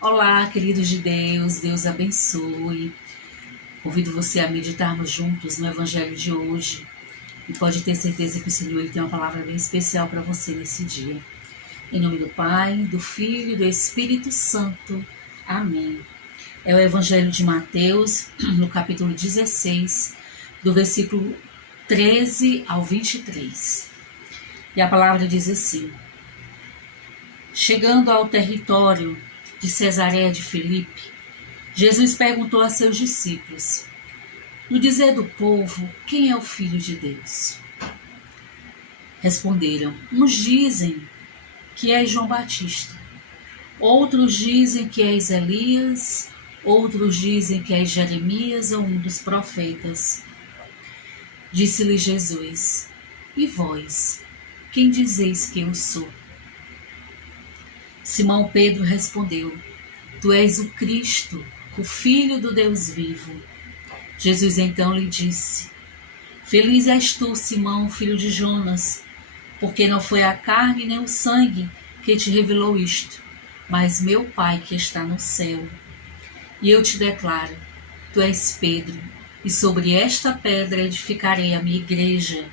Olá, queridos de Deus, Deus abençoe. Convido você a meditarmos juntos no Evangelho de hoje e pode ter certeza que o Senhor ele tem uma palavra bem especial para você nesse dia. Em nome do Pai, do Filho e do Espírito Santo. Amém. É o Evangelho de Mateus, no capítulo 16, do versículo 13 ao 23. E a palavra diz assim: Chegando ao território de Cesareia de Filipe, Jesus perguntou a seus discípulos: No dizer do povo, quem é o Filho de Deus? Responderam: Uns dizem que és João Batista, outros dizem que és Elias, outros dizem que és Jeremias ou um dos profetas. Disse-lhe Jesus: E vós, quem dizeis que eu sou? Simão Pedro respondeu: Tu és o Cristo, o Filho do Deus vivo. Jesus então lhe disse: Feliz és tu, Simão, filho de Jonas, porque não foi a carne nem o sangue que te revelou isto, mas meu Pai que está no céu. E eu te declaro: Tu és Pedro, e sobre esta pedra edificarei a minha igreja.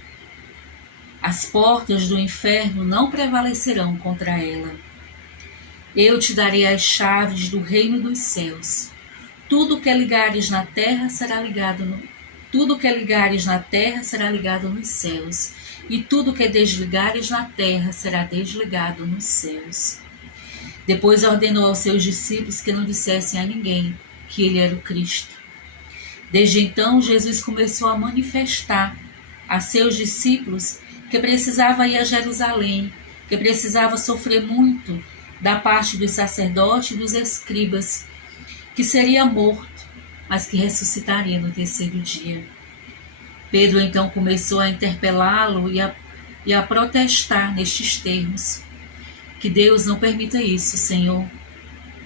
As portas do inferno não prevalecerão contra ela. Eu te darei as chaves do reino dos céus. Tudo que ligares na terra será ligado nos céus, e tudo que desligares na terra será desligado nos céus. Depois ordenou aos seus discípulos que não dissessem a ninguém que ele era o Cristo. Desde então, Jesus começou a manifestar a seus discípulos que precisava ir a Jerusalém, que precisava sofrer muito da parte dos sacerdotes e dos escribas, que seria morto, mas que ressuscitaria no terceiro dia. Pedro então começou a interpelá-lo e a protestar nestes termos: Que Deus não permita isso, Senhor.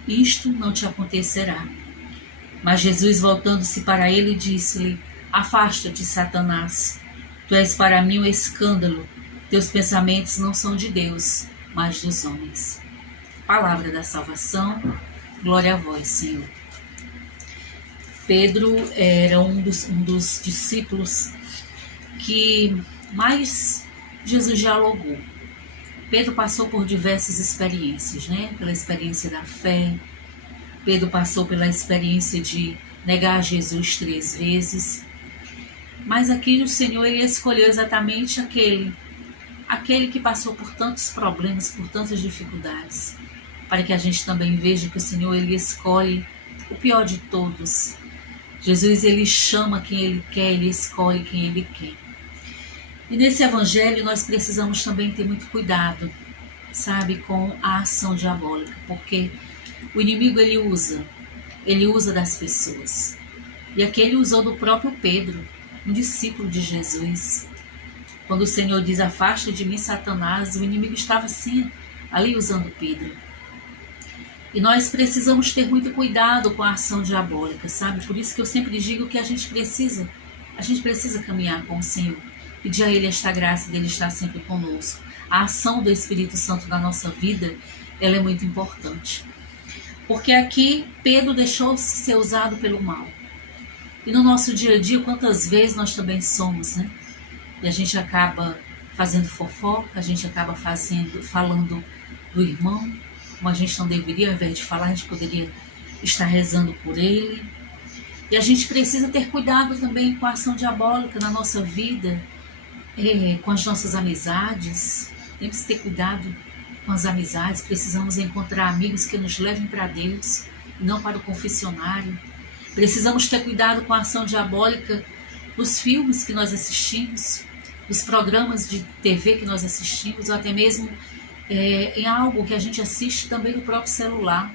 Isto não te acontecerá. Mas Jesus, voltando-se para ele, disse-lhe: Afasta-te, Satanás. Tu és para mim um escândalo. Teus pensamentos não são de Deus, mas dos homens. Palavra da salvação, glória a vós, Senhor. Pedro era um dos discípulos que mais Jesus dialogou. Pedro passou por diversas experiências, Pela experiência da fé. Pedro passou pela experiência de negar Jesus 3 vezes. Mas aqui o Senhor ele escolheu exatamente aquele que passou por tantos problemas, por tantas dificuldades, para que a gente também veja que o Senhor ele escolhe o pior de todos. Jesus ele chama quem ele quer, ele escolhe quem ele quer. E nesse evangelho nós precisamos também ter muito cuidado, com a ação diabólica, porque o inimigo ele usa das pessoas. E aqui ele usou do próprio Pedro, um discípulo de Jesus. Quando o Senhor diz: Afasta de mim, Satanás, o inimigo estava assim, ali usando Pedro. E nós precisamos ter muito cuidado com a ação diabólica, Por isso que eu sempre digo que a gente precisa caminhar com o Senhor, pedir a Ele esta graça dele estar sempre conosco. A ação do Espírito Santo na nossa vida, ela é muito importante. Porque aqui Pedro deixou-se ser usado pelo mal. E no nosso dia a dia, quantas vezes nós também somos, E a gente acaba fazendo fofoca, a gente acaba falando do irmão, como a gente não deveria, ao invés de falar, a gente poderia estar rezando por ele. E a gente precisa ter cuidado também com a ação diabólica na nossa vida, com as nossas amizades. Temos que ter cuidado com as amizades, precisamos encontrar amigos que nos levem para Deus e não para o confessionário. Precisamos ter cuidado com a ação diabólica nos filmes que nós assistimos, nos programas de TV que nós assistimos, ou até mesmo em algo que a gente assiste também no próprio celular.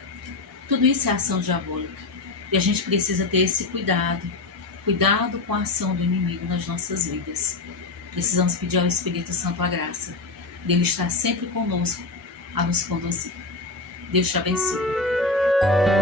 Tudo isso é ação diabólica. E a gente precisa ter esse cuidado com a ação do inimigo nas nossas vidas. Precisamos pedir ao Espírito Santo a graça dele estar sempre conosco a nos conduzir. Deus te abençoe.